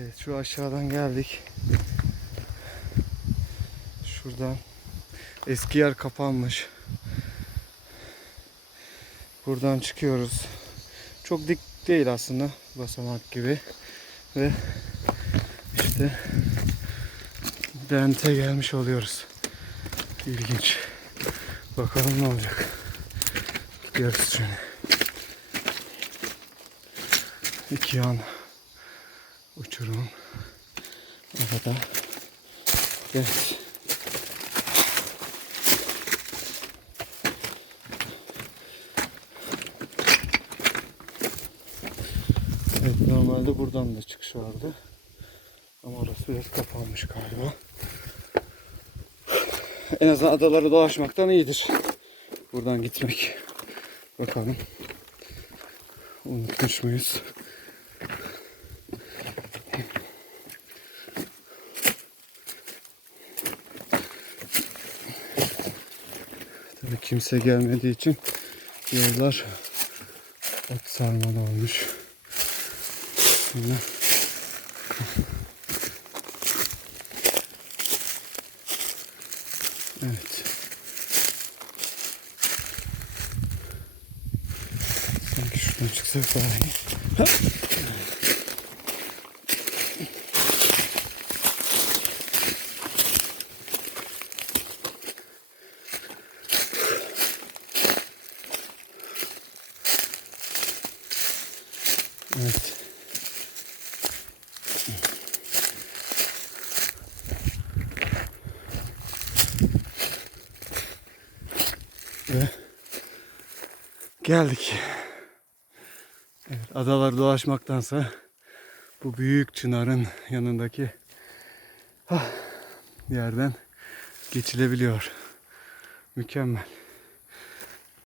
Evet şu aşağıdan geldik. Şuradan eski yer kapanmış. Buradan çıkıyoruz. Çok dik değil aslında basamak gibi. Ve işte Dente gelmiş oluyoruz. İlginç. Bakalım ne olacak. Gidiyoruz şimdi. İki yan uçurum. Arada. Evet. Evet normalde buradan da çıkış vardı. Ama orası biraz kapanmış galiba. En azından adaları dolaşmaktan iyidir. Buradan gitmek. Bakalım. Unutmuş muyuz? Tabii kimse gelmediği için yollar ot sarmalı olmuş. Yine Evet. Sanki şuradan çıksak daha iyi. Evet. Ve geldik. Evet, adaları dolaşmaktansa bu büyük çınarın yanındaki ah, yerden geçilebiliyor. Mükemmel.